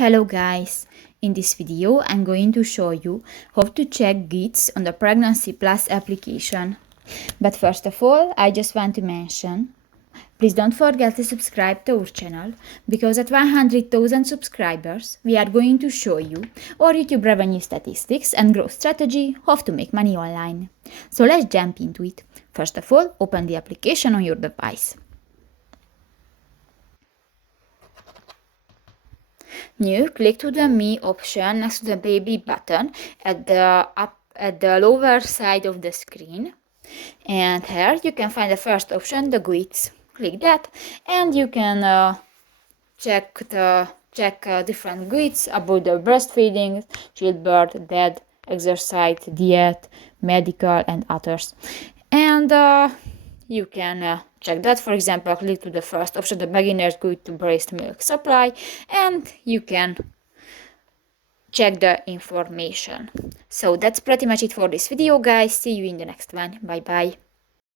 Hello guys, in this video I'm going to show you how to check GITS on the Pregnancy Plus application. But first of all, I just want to mention, please don't forget to subscribe to our channel, because at 100,000 subscribers we are going to show you our YouTube revenue statistics and growth strategy, how to make money online. So let's jump into it. First of all, open the application on your device. New, click to the Me option next to the Baby button at the lower side of the screen, and here you can find the first option, the GITS. Click that, and you can check different GITS about the breastfeeding, childbirth, dad, exercise, diet, medical, and others. And you can check that. For example, click to the first option, the beginner's guide to breast milk supply, and you can check the information. So that's pretty much it for this video, guys. See you in the next one. Bye bye.